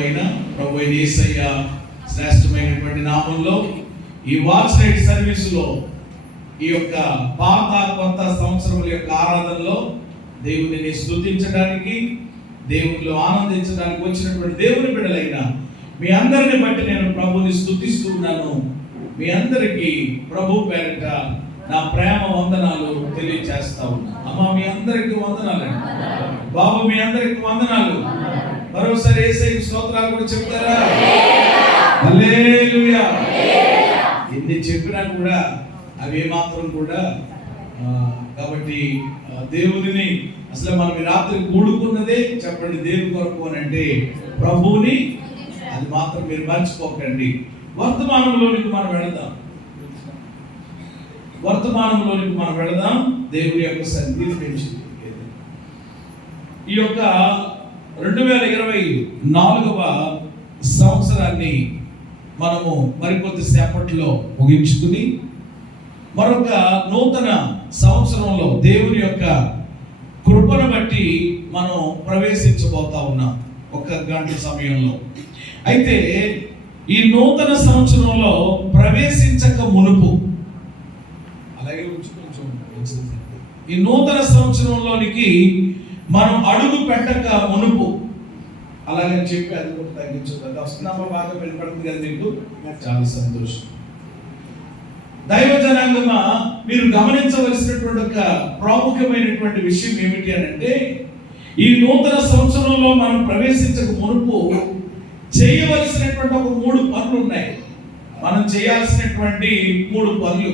అయిన ప్రభు యేసయ్య శ్రేష్టమైనటువంటి నామంలో ఈ వాచ్ నైట్ సర్వీసులో ఈ యొక్క పాత కొత్త సంవత్సరముల యొక్క ఆరాధనలో దేవునిని స్తుతించడానికి, దేవునిలో ఆనందించడానికి వచ్చినటువంటి దేవుని బిడ్డలైన మీ అందరిని బట్టి నేను ప్రభుని స్తుతిస్తున్నాను. మీ అందరికీ ప్రభు పేరిట నా ప్రేమ వందనాలు తెలియజేస్తా ఉన్నా. అమ్మ మీ అందరికీ వందనాలండి. బాబు మీ అందరికీ వందనాలు. మరోసారి యేసయ్యకు స్తోత్రాలు కూడా చెప్తారా? హల్లెలూయా. ఎన్ని చెప్పినా కూడా అవి మాత్రం కూడా కాబట్టి దేవుడిని అసలు మనం ఈ రాత్రి కూడుకున్నదే చెప్పండి దేవుని కొరకు అని అంటే ప్రభువుని, అది మాత్రం మీరు మర్చిపోకండి. వర్తమానంలోనికి మనం వెళదాం. దేవుడి యొక్క సన్నిధి పెంచింది. ఈ యొక్క 2024వ సంవత్సరాన్ని మనము మరికొద్ది సేపట్లో ముగించుకుని మరొక నూతన సంవత్సరంలో దేవుని యొక్క కృపను బట్టి మనం ప్రవేశించబోతా ఉన్నాం ఒక గంట సమయంలో. అయితే ఈ నూతన సంవత్సరంలో ప్రవేశించక మునుపు, అలాగే ఈ నూతన సంవత్సరంలోనికి మనం అడుగు పెట్టక మునుపు, అలాగే చెప్పి అది కూడా తగ్గించుకుంటుంది. వస్తున్నామా? బాగా వినపడుతుంది కదా మీకు? చాలా సంతోషం. దైవ జనాంగమా, మీరు గమనించవలసినటువంటి ఒక ప్రాముఖ్యమైనటువంటి విషయం ఏమిటి అని అంటే, ఈ నూతన సంవత్సరంలో మనం ప్రవేశించక మునుపు చేయవలసినటువంటి ఒక 3 పనులు ఉన్నాయి. మనం చేయాల్సినటువంటి 3 పనులు.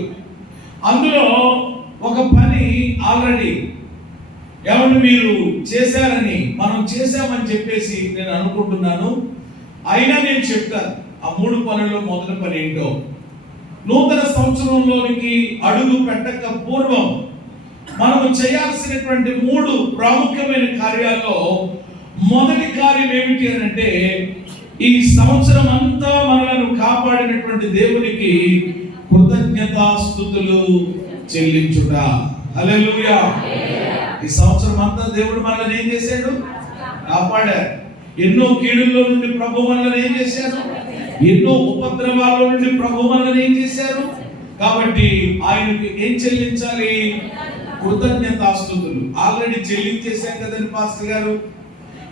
అందులో ఒక పని ఆల్రెడీ ఏమంటే మీరు చేశారని, మనం చేశామని చెప్పేసి నేను అనుకుంటున్నాను. అయినా నేను చెప్తాను ఆ 3 పనుల్లో మొదటి పని ఏంటో. నూతన సంవత్సరంలోనికి అడుగు పెట్టక పూర్వం మనము చేయాల్సినటువంటి 3 ప్రాముఖ్యమైన కార్యాల్లో మొదటి కార్యం ఏమిటి అని అంటే, ఈ సంవత్సరం అంతా మనలను కాపాడినటువంటి దేవునికి కృతజ్ఞతాస్తుతులు చెల్లించుట. హల్లెలూయా. ఈ సంవత్సరం అంతా దేవుడు మనల్ని ఏం చేశాడు? కాపాడారు. ఎన్నో కీడుల్లో నుండి ప్రభు మనల్ని ఏం చేశారు? ఎన్నో ఉపద్రవాల్లో నుండి ప్రభు మనల్ని ఏం చేశారు? కాబట్టి ఆయనకి ఏం చెల్లించాలి? కృతజ్ఞతాస్తుతులు. ఆల్రెడీ చెల్లించేశాం కదండి పాస్టర్ గారు.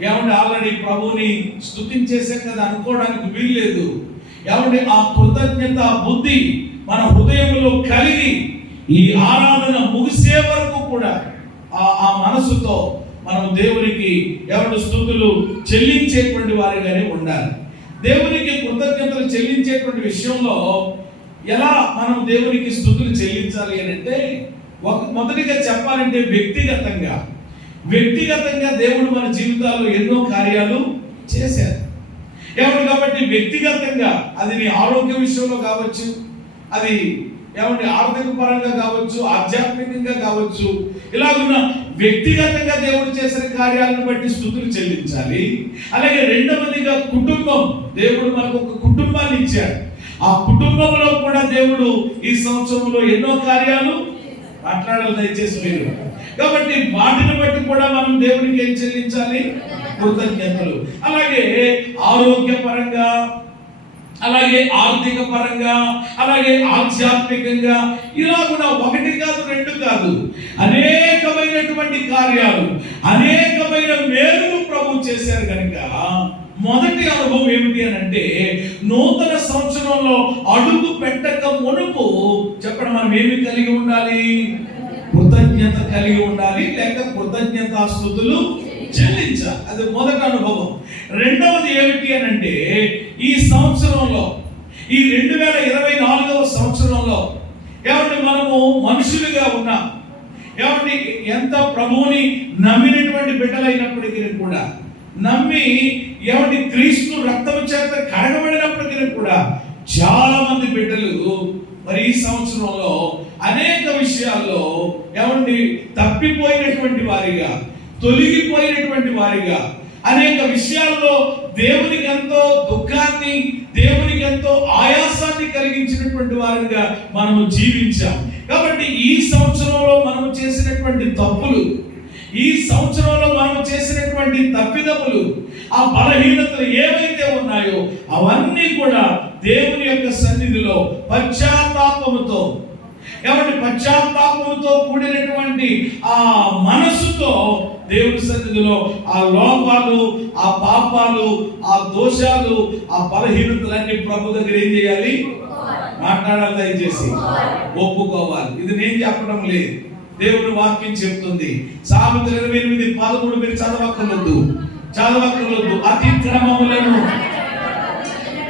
ఏమంటే ఆల్రెడీ ప్రభుని స్తుతించేశాం కదా అనుకోవడానికి వీల్లేదు. ఏమంటే ఆ కృతజ్ఞత బుద్ధి మన హృదయంలో కలిగి ఈ ఆరాధన ముగిసే వరకు కూడా ఆ మనసుతో మనం దేవునికి ఎవరి స్తుతులు చెల్లించేటువంటి వారిగానే ఉండాలి. దేవునికి కృతజ్ఞతలు చెల్లించేటువంటి విషయంలో ఎలా మనం దేవునికి స్తుతులు చెల్లించాలి అని అంటే, మొదటిగా చెప్పాలంటే వ్యక్తిగతంగా దేవుడు మన జీవితాల్లో ఎన్నో కార్యాలు చేశారు. ఏమంటే కాబట్టి వ్యక్తిగతంగా అది నీ ఆరోగ్య విషయంలో కావచ్చు, అది ఏమంటే ఆర్థిక పరంగా కావచ్చు, ఆధ్యాత్మికంగా కావచ్చు, ఇలాగున్న వ్యక్తిగతంగా దేవుడు చేసిన కార్యాలను బట్టి స్తుతులు చెల్లించాలి. అలాగే రెండవదిగా కుటుంబం, దేవుడు మనకు ఒక కుటుంబాన్ని ఇచ్చాడు. ఆ కుటుంబంలో కూడా దేవుడు ఈ సంవత్సరంలో ఎన్నో కార్యాలు మాట్లాడాలి దయచేసి మీరు. కాబట్టి వాటిని బట్టి కూడా మనం దేవునికి ఏం చెల్లించాలి? కృతజ్ఞతలు. అలాగే ఆరోగ్యపరంగా, అలాగే ఆర్థిక పరంగా, అలాగే ఆధ్యాత్మికంగా, ఇలా కూడా 1 కాదు 2 కాదు, అనేకమైనటువంటి కార్యాలు, అనేకమైన మేలులు ప్రభు చేశారు కనుక మొదటి అనుభవం ఏమిటి అని అంటే, నూతన సంవత్సరంలో అడుగు పెట్టక మునుపు చెప్పండి మనం ఏమి కలిగి ఉండాలి? కృతజ్ఞత కలిగి ఉండాలి, లేక కృతజ్ఞతాస్తుతులు చెల్లించాలి. అది మొదటి అనుభవం. రెండవది ఏమిటి అని అంటే, ఈ సంవత్సరంలో, ఈ 2024వ సంవత్సరంలో ఏమంటే మనము మనుషులుగా ఉన్నాం. ఏమంటే ఎంత ప్రభువుని నమ్మినటువంటి బిడ్డలైనప్పటికీ కూడా, నమ్మి ఏమంటే క్రీస్తు రక్తము చేత కడగబడినప్పటికీ కూడా చాలా మంది బిడ్డలు మరి ఈ సంవత్సరంలో అనేక విషయాల్లో ఏమంటే తప్పిపోయినటువంటి వారిగా, తొలగిపోయినటువంటి వారిగా, అనేక విషయాల్లో దేవునికి ఎంతో దుఃఖాన్ని, దేవునికి ఎంతో ఆయాసాన్ని కలిగించినటువంటి వారిగా మనము జీవించాం. కాబట్టి ఈ సంవత్సరంలో మనము చేసినటువంటి తప్పులు, ఈ సంవత్సరంలో మనము చేసినటువంటి తప్పిదములు, ఆ బలహీనతలు ఏవైతే పశ్చాత్తాపముతో, ఏమంటే పశ్చాత్తాపముతో కూడినటువంటి ఆ మనస్సుతో దేవుని సన్నిధిలో ఆ లోపాలు, ఆ పాపాలు, ఆ దోషాలు, ఆ బలహీనతలన్నీ ప్రభు దగ్గర ఏం చేయాలి? మాట్లాడాలి. దయచేసి ఒప్పుకోవాలి. ఇది నేను చెప్పడం లేదు, దేవుని వాక్యం చెప్తుంది. సామెతలు 28:13 మీరు చదవక్కర్లేదు. అతిక్రమములను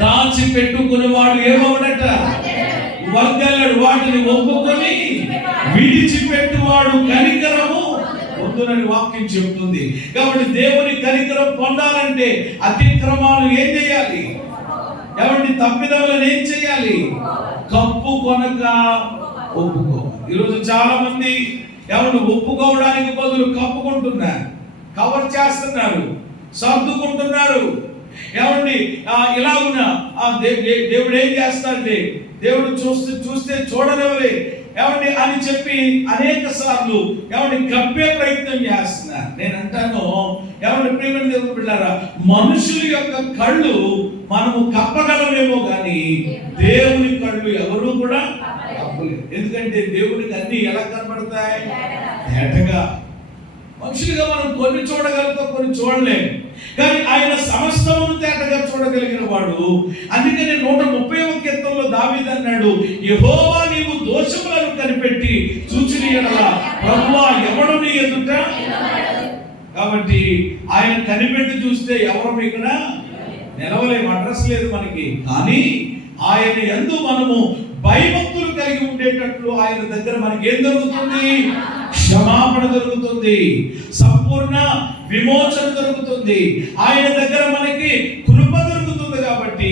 దాచిపెట్టుకునేవాడు ఏమవునట? వర్గలడు. వాటిని ఒప్పుకొని విడిచిపెట్టువాడు కనికరము పొందునని వాక్యం చెప్తుంది. కాబట్టి దేవుని కనికరం పొందాలంటే అతిక్రమాలు ఏం చేయాలి? ఎవరి తప్పిదములను ఏం చేయాలి? కప్పు కొనక ఒప్పుకోవాలి. ఈరోజు చాలా మంది ఎవరు ఒప్పుకోవడానికి బదులు కప్పుకుంటున్నారు, కవర్ చేస్తున్నారు, సర్దుకుంటున్నారు. ఏమండి ఇలాగున దేవుడు ఏం చేస్తాడంటే, దేవుడు చూస్తే చూడలేవలే ఏమండి అని చెప్పి అనేక సార్లు ఎవరిని కప్పే ప్రయత్నం చేస్తున్నారు. నేను అంటాను, ఎవరి ప్రియమైన దేవుడు బిడ్డారా, మనుషుల యొక్క కళ్ళు మనము కప్పగలమేమో కానీ దేవుని కళ్ళు ఎవరు కూడా కప్పలేరు. ఎందుకంటే దేవునికి అన్ని ఎలా కనబడతాయి? తేటగా. మనుషులుగా మనం కొన్ని చూడగలుగుతాం, కొన్ని చూడలేము. కానీ ఆయన సమస్తమును తేటగా చూడగలిగిన వాడు. అందుకని 130వ కీర్తనలో దావీదు అన్నాడు, యెహోవా నీవు దోషములను కనిపెట్టి చూచిన యెడల ప్రభువా ఎవడు నీ ఎదుట. కాబట్టి ఆయన కనిపెట్టి చూస్తే ఎవరు ఇక్కడ నిలవలేము, అడ్రస్ లేదు మనకి. కానీ ఆయన యందు మనము భయభక్తులు కలిగి ఉండేటట్లు ఆయన దగ్గర మనకి ఏం దొరుకుతుంది? క్షమాపణ దొరుకుతుంది, సంపూర్ణ విమోచన దొరుకుతుంది. ఆయన దగ్గర మనకి కృప దొరుకుతుంది. కాబట్టి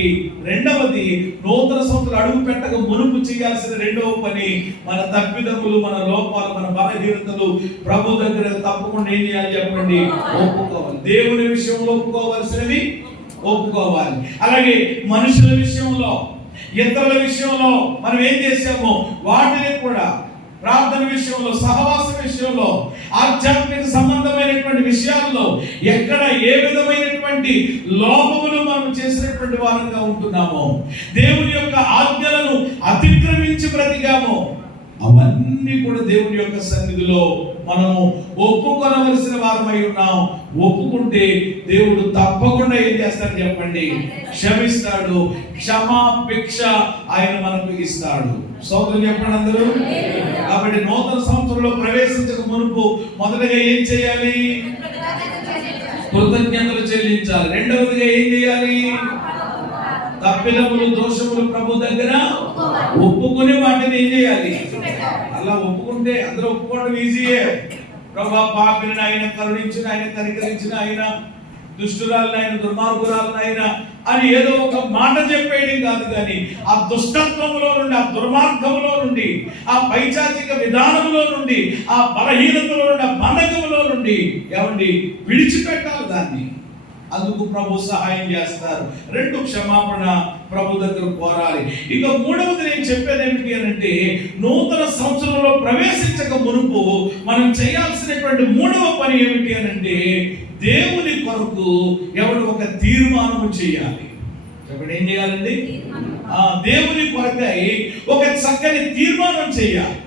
రెండవది, నూతన సంవత్సరం అడుగు పెట్టక మునుపు చేయాల్సిన రెండవ పని, మన తప్పిదములు, మన లోపాలు, మన బలహీనతలు ప్రభు దగ్గర తప్పకుండా ఏం చేయాలి చెప్పండి? ఒప్పుకోవాలి. దేవుని విషయంలో ఒప్పుకోవాల్సినవి ఒప్పుకోవాలి. అలాగే మనుషుల విషయంలో, ఇతరుల విషయంలో మనం ఏం చేసామో వాటిని కూడా, ప్రార్థన విషయంలో, సహవాస విషయంలో, ఆధ్యాత్మిక సంబంధమైనటువంటి విషయాల్లో ఎక్కడ ఏ విధమైనటువంటి లోపములు మనం చేసినటువంటి వారంగా ఉంటున్నామో, దేవుని యొక్క ఆజ్ఞలను అతిక్రమించి బ్రతికామో, అవన్నీ కూడా దేవుని యొక్క సన్నిధిలో మనము ఒప్పుకొనవలసిన వారమై ఉన్నాం. ఒప్పుకుంటే దేవుడు తప్పకుండా ఏం చేస్తాడు చెప్పండి? క్షమిస్తాడు. క్షమాభిక్ష ఆయన మనకు ఇస్తాడు. స్తోత్రం చెప్పండి అందరూ. కాబట్టి నూతన సంవత్సరంలో ప్రవేశించక మునుపు మొదటగా ఏం చేయాలి? కృతజ్ఞతలు చెల్లించాలి. రెండవదిగా ఏం చేయాలి? తప్పిదములు, దోషములు ప్రభు దగ్గర ఒప్పుకుని వాటిని ఏం చేయాలి? అలా ఒప్పుకుంటే అందరూ ఒప్పుకోవడం ఈజీయే. ప్రభు పాపిని ఆయన కరుణించిన, ఆయన కనికరించిన, ఆయన దుష్టురాలను, ఆయన దుర్మార్గురాలను ఆయన అని ఏదో ఒక మాట చెప్పేయడం కాదు. కానీ ఆ దుష్టత్వంలో నుండి, ఆ దుర్మార్గంలో నుండి, ఆ పైచాచిక విధానంలో నుండి, ఆ బలహీనతలో నుండి, ఆ బంధకములో నుండి ఏమండి విడిచిపెట్టాలి దాన్ని. అందుకు ప్రభు సహాయం చేస్తారు. రెండు, క్షమాపణ ప్రభు దగ్గర కోరాలి. ఇక మూడవది నేను చెప్పేది ఏమిటి అంటే, నూతన సంవత్సరంలో ప్రవేశించక మునుపు మనం చేయాల్సినటువంటి మూడవ పని ఏమిటి అంటే, దేవుని కొరకు ఎవడు ఒక తీర్మానం చేయాలి. చెప్పండి, ఏం చేయాలండి? దేవుని కొరకై ఒక చక్కని తీర్మానం చేయాలి.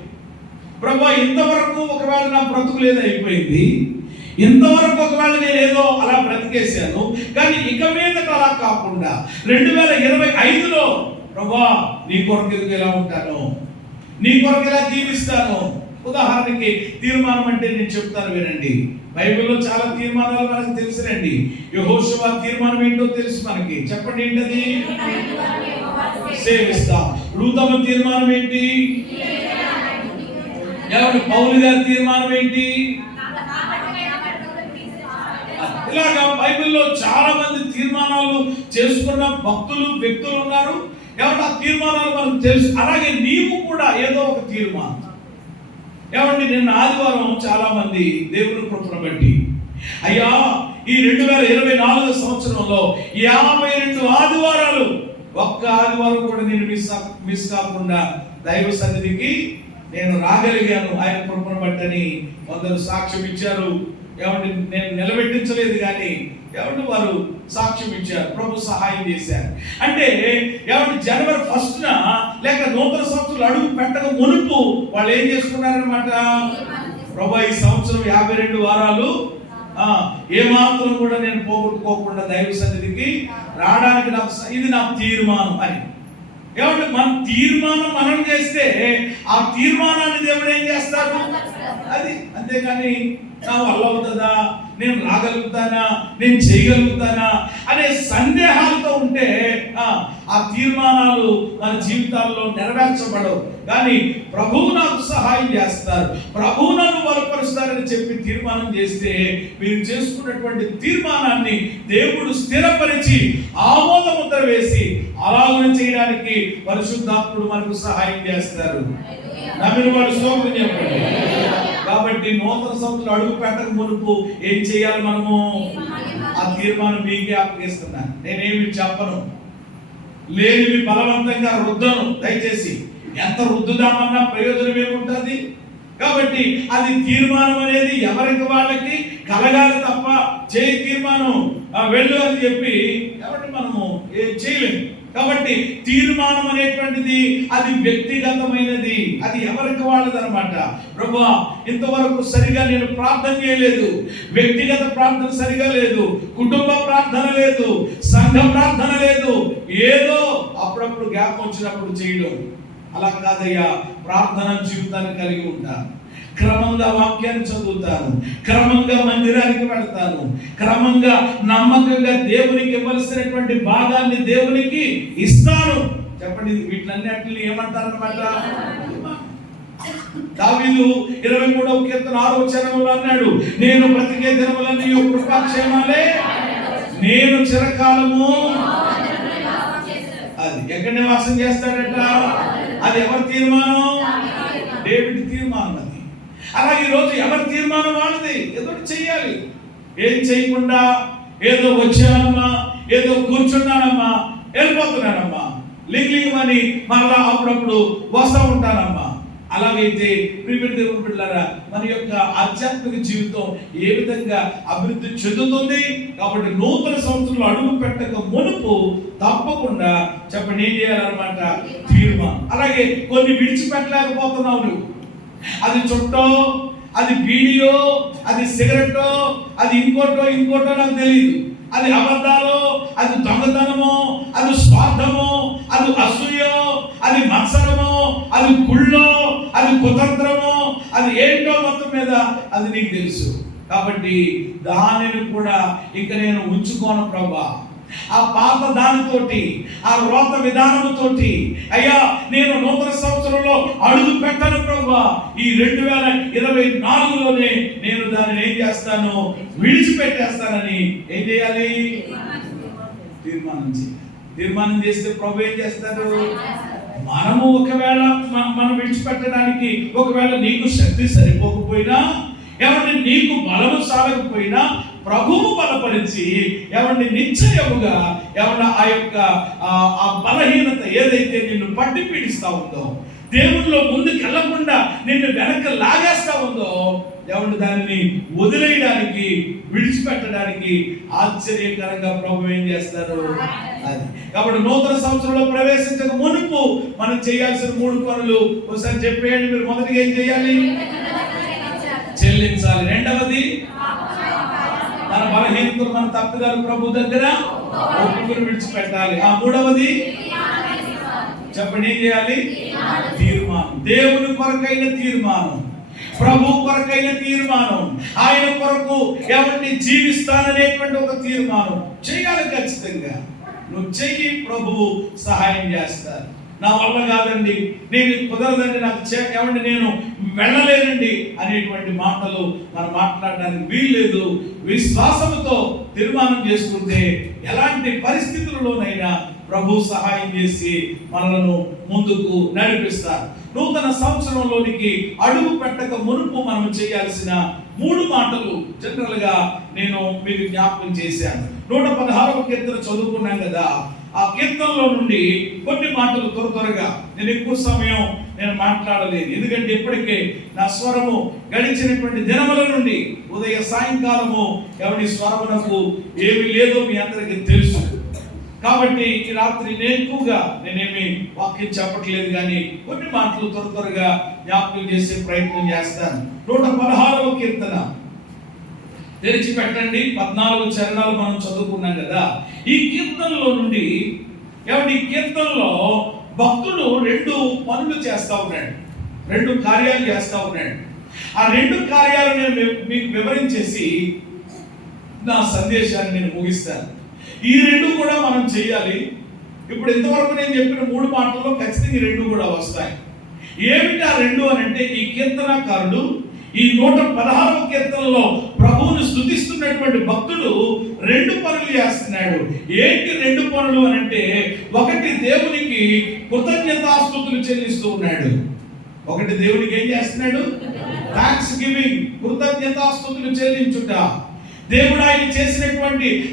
ప్రభు, ఇంతవరకు ఒకవేళ నా బ్రతుకు లేదు అయిపోయింది, ఇంతవరకు ఒకవేళ నేను ఏదో అలా బ్రతికేశాను, కానీ ఇక మీదట అలా కాకుండా 2025లో ప్రభువా నీ కొరకు ఎలా ఉంటాను, నీ కొరకు ఎలా జీవిస్తాను. ఉదాహరణకి తీర్మానం అంటే నేను చెప్తాను వినండి. బైబిల్లో చాలా తీర్మానాలు మనకు తెలుసునండి. యెహోషువ తీర్మానం ఏంటో తెలుసు మనకి. చెప్పండి ఏంటది? సేవిస్తాం. రూతమ్మ తీర్మానం ఏంటి? ఎవరి పౌలు గారి తీర్మానం ఏంటి? ఇలాగా బైబిల్లో చాలా మంది తీర్మానాలు చేసుకున్న భక్తులు, వ్యక్తులు ఉన్నారు. ఎవరు ఆ తీర్మానాలు మనకు తెలుసు. అలాగే నీవు కూడా ఏదో ఒక తీర్మానం. ఏమండి, నిన్న ఆదివారం చాలా మంది దేవుని కృపను బట్టి, అయ్యా ఈ 2024 సంవత్సరంలో 52 ఆదివారాలు, ఒక్క ఆదివారం కూడా నేను మిస్ కాకుండా దైవ సన్నిధికి నేను రాగలిగాను ఆయన కృపను బట్టని కొందరు సాక్ష్యం ఇచ్చారు. ఏమంటే నేను నిలబెట్టించలేదు, కానీ ఎవరు వారు సాక్ష్యం ఇచ్చారు, ప్రభు సహాయం చేశారు. అంటే ఎవరు జనవరి 1న లేక నూతన సంవత్సరాలు అడుగు పెట్టక మునుపు వాళ్ళు ఏం చేసుకున్నారనమాట, ప్రభు ఈ సంవత్సరం 52 వారాలు ఏమాత్రం కూడా నేను పోగొట్టుకోకుండా దైవ సన్నిధికి రావడానికి ఇది నా తీర్మానం అని. ఏమంటే మన తీర్మానం మనం చేస్తే ఆ తీర్మానాన్ని దేవుడు ఏం చేస్తాడు, అది. అంతేగాని నా వల్ల అవుతుందా, నేను రాగలుగుతానా, నేను చేయగలుగుతానా అనే సందేహాలతో ఉంటే ఆ తీర్మానాలు మన జీవితాల్లో నెరవేర్చబడవు. కానీ ప్రభువు నాకు సహాయం చేస్తారు, ప్రభువు నన్ను బలపరుస్తారని చెప్పి తీర్మానం చేస్తే మీరు చేసుకున్నటువంటి తీర్మానాన్ని దేవుడు స్థిరపరిచి ఆమోదముద్ర వేసి అలాగనే చేయడానికి పరిశుద్ధాత్ముడు మనకు సహాయం చేస్తారు. నమ్మిన వాడు స్తోత్రం చెప్పండి. కాబట్టి నూతన సంవత్సరం అడుగు పెట్టక మునుపు ఏం చేయాలి మనము, ఆ తీర్మానం మీకే అప్పగిస్తున్నాను. నేనేమి చెప్పను, లేనివి బలవంతంగా రుద్దను. దయచేసి ఎంత రుద్దుదామన్నా ప్రయోజనం ఏముంటుంది. కాబట్టి అది తీర్మానం అనేది ఎవరికి వాళ్ళకి కలగాలి తప్ప చేయి తీర్మానం వెళ్ళు అని చెప్పి కాబట్టి మనము ఏం చేయలేము. కాబట్టి తీర్మానం అనేటువంటిది అది వ్యక్తిగతమైనది, అది ఎవరికి వాళ్ళది అనమాట. ప్రభువా ఇంతవరకు సరిగా నేను ప్రార్థన చేయలేదు, వ్యక్తిగత ప్రార్థన సరిగా లేదు, కుటుంబ ప్రార్థన లేదు, సంఘ ప్రార్థన లేదు, ఏదో అప్పుడప్పుడు గ్యాప్ వచ్చినప్పుడు చేయడం. అలా కాదయ్యా, ప్రార్థన జీవితాన్ని కలిగి ఉంటాను, క్రమంగా వాక్యాన్ని చదువుతాను, క్రమంగా మందిరానికి వెళ్తాను, క్రమంగా నమ్మకంగా దేవునికి ఇవ్వాల్సినటువంటి భాగాన్ని దేవునికి ఇస్తాను. చెప్పండి, వీటిలన్నిటిని ఏమంటారు అన్నమాట. దావీదు 23వ కీర్తన 6వ వచనంలో అన్నాడు, నేను బ్రతికే దినములన్నీ కృపాక్షేమాలే, నేను చిరకాలము. అది ఎక్కడ నివాసం చేస్తాడట, అది ఎవరి తీర్మానం, డేవిడ్ తీర్మానం. అది అలా ఈరోజు ఎవరి తీర్మానం వాళ్ళది, ఏదో చెయ్యాలి. ఏం చేయకుండా ఏదో వచ్చానమ్మా, ఏదో కూర్చున్నానమ్మా, వెళ్ళిపోతున్నానమ్మా, లింగిమని మళ్ళా అప్పుడప్పుడు వస్తూ ఉంటానమ్మా. అలాగైతే ప్రియమైన దేవుని బిడ్డలారా, మన యొక్క ఆధ్యాత్మిక జీవితం ఏ విధంగా అభివృద్ధి చెందుతుంది. కాబట్టి నూతన సంవత్సరంలో అడుగు పెట్టక మునుపు తప్పకుండా చెప్పండి ఏం చేయాలన్నమాట, తీర్మానం. అలాగే కొన్ని విడిచిపెట్టలేకపోతున్నావు నువ్వు. అది చుట్టో, అది బీడియో, అది సిగరెట్టో, అది ఇంకోటో నాకు తెలియదు. అది అబద్ధాలో, అది దొంగతనమో, అది స్వార్థమో, అది అసూయో, అది మత్సరమో, అది కుళ్ళో, అది కుతంత్రమో, అది ఏంటో మొత్తం మీద అది నీకు తెలుసు. కాబట్టి దానిని కూడా ఇక నేను ఉంచుకోను ప్రభా. ఆ పాత దానితోటి, ఆ రోత విధానముతోటి అయ్యా నేను నూతన సంవత్సరంలో అడుగు పెట్టను ప్రభా. ఈ 2024లోనే నేను దానిని ఏం చేస్తాను, విడిచిపెట్టేస్తానని ఏం చేయాలి, తీర్మానం చేయాలి. తీర్మానం చేస్తే ప్రభు ఏం చేస్తారు, మనము ఒకవేళ మనం విడిచిపెట్టడానికి ఒకవేళ నీకు శక్తి సరిపోకపోయినా, ఎవరిని నీకు బలము సాగకపోయినా ప్రభువు బలపరిచి ఎవరిని నిశ్చయముగా ఎవరి ఆ యొక్క ఆ బలహీనత ఏదైతే నిన్ను పట్టి పీడిస్తా ఉందో, దేవుల్లో ముందుకు వెళ్లకుండా నిన్ను వెనక్కి లాగేస్తా ఉందో, ఎవరు దానిని వదిలేయడానికి, విడిచిపెట్టడానికి ఆశ్చర్యకరంగా ప్రభు ఏం చేస్తారు. అది కాబట్టి నూతన సంవత్సరంలో ప్రవేశించక మునుపు మనం చేయాల్సిన 3 పనులు ఒకసారి చెప్పేయండి మీరు. మొదటిగా ఏం చేయాలి, చెల్లించాలి. రెండవది మన బలహీనతలు, మన తప్పిదాలు ప్రభు దగ్గర ఒప్పుకొని విడిచిపెట్టాలి. ఆ మూడవది చెప్పండి ఏం చేయాలి, తీర్మానం. దేవుని కొరకైన తీర్మానం, ప్రభు కొరకైన తీర్మానం, ఆయన కొరకు ఎవరిని జీవిస్తాననేటువంటి ఒక తీర్మానం చేయాలి. ఖచ్చితంగా నువ్వు చెయ్యి, ప్రభువు సహాయం చేస్తారు. నా వల్ల కాదండి, నేను కుదరదండి, నాకు ఏమండి నేను వెళ్ళలేనండి అనేటువంటి మాటలు మనం మాట్లాడడానికి వీల్లేదు. విశ్వాసంతో తీర్మానం చేసుకుంటే ఎలాంటి పరిస్థితుల్లోనైనా ప్రభు సహాయం చేసి మనలను ముందుకు నడిపిస్తారు. నూతన సంవత్సరంలోనికి అడుగు పెట్టక మునుపు మనం చేయాల్సిన మూడు మాటలు జనరల్ గా నేను మీకు జ్ఞాపకం చేశాను. 116వ కీర్తన చదువుకున్నాం కదా, ఆ కీర్తనలో నుండి కొన్ని మాటలు త్వరగా, నేను ఎక్కువ సమయం మాట్లాడలేదు, ఎందుకంటే ఇప్పటికే నా స్వరము గడిచినటువంటి దినముల నుండి ఉదయ సాయంకాలము ఎవరి స్వరమునకు ఏమి లేదో మీ అందరికీ తెలుసు. కాబట్టి ఈ రాత్రి నేనేమి వాక్యం చెప్పట్లేదు, కానీ కొన్ని మాటలు త్వరగా జ్ఞాపకం చేసే ప్రయత్నం చేస్తాను. 116వ కీర్తన తెరిచి పెట్టండి. 14 చరణాలు మనం చదువుకున్నాం కదా. ఈ కీర్తనలో నుండి ఈ కీర్తనలో భక్తుడు 2 పనులు చేస్తా ఉన్నాడు, 2 కార్యాలు చేస్తా ఉన్నాడు. ఆ 2 కార్యాలు నేను మీకు వివరించేసి నా సందేశాన్ని నేను ముగిస్తాను. ఈ 2 కూడా మనం చేయాలి. ఇప్పుడు ఇంతవరకు నేను చెప్పిన 3 మాటల్లో ఖచ్చితంగా ఈ 2 కూడా వస్తాయి. ఏమిటి ఆ 2 అని అంటే, ఈ కీర్తనకారుడు ఈ 116వ కీర్తనలో ప్రభువును స్తుతిస్తున్నటువంటి భక్తుడు 2 పనులు చేస్తున్నాడు. ఏంటి 2 పనులు అని అంటే, ఒకటి దేవునికి కృతజ్ఞతాస్తుతులు చెల్లిస్తూ ఉన్నాడు. ఒకటి దేవునికి ఏం చేస్తున్నాడు? థాంక్స్ గివింగ్, కృతజ్ఞతాస్తుతులు చెల్లించుట. దేవుడు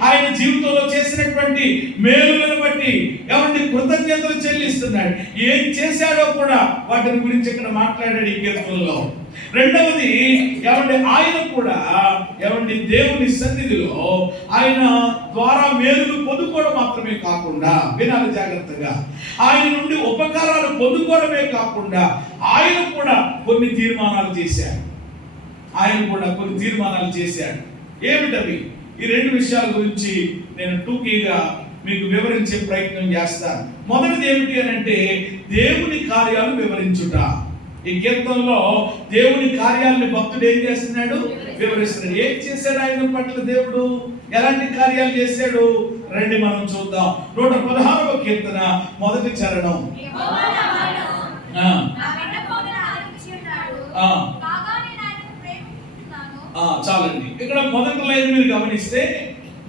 ఆయన జీవితంలో చేసినటువంటి మేలులను బట్టి కృతజ్ఞతలు చెల్లిస్తున్నాడు. ఏం చేశాడో కూడా వాటిని గురించి ఇక్కడ మాట్లాడాడు ఈ కీర్తనలో. రెండవది ఆయన కూడా దేవుని సన్నిధిలో ఆయన ద్వారా మేలులు పొందుకోవడం మాత్రమే కాకుండా, వినాలి జాగ్రత్తగా, ఆయన నుండి ఉపకారాలు పొందుకోవడమే కాకుండా ఆయన కూడా కొన్ని తీర్మానాలు చేశాడు. ఏమిటవి? ఈ 2 విషయాల గురించి నేను టూకీగా మీకు వివరించే ప్రయత్నం చేస్తాను. మొదటిది ఏమిటి అని అంటే, దేవుని కార్యాలు వివరించుట. ఈ కీర్తనలో దేవుని కార్యాలను భక్తుడు ఏం చేస్తున్నాడు? వివరిస్తున్నాడు. ఏం చేశాడు ఆయన పట్ల దేవుడు? ఎలాంటి కార్యాలు చేశాడు? రండి మనం చూద్దాం. 116వ కీర్తన మొదటి చరణం. చాలండి. ఇక్కడ మొదటి లైన్ మీరు గమనిస్తే,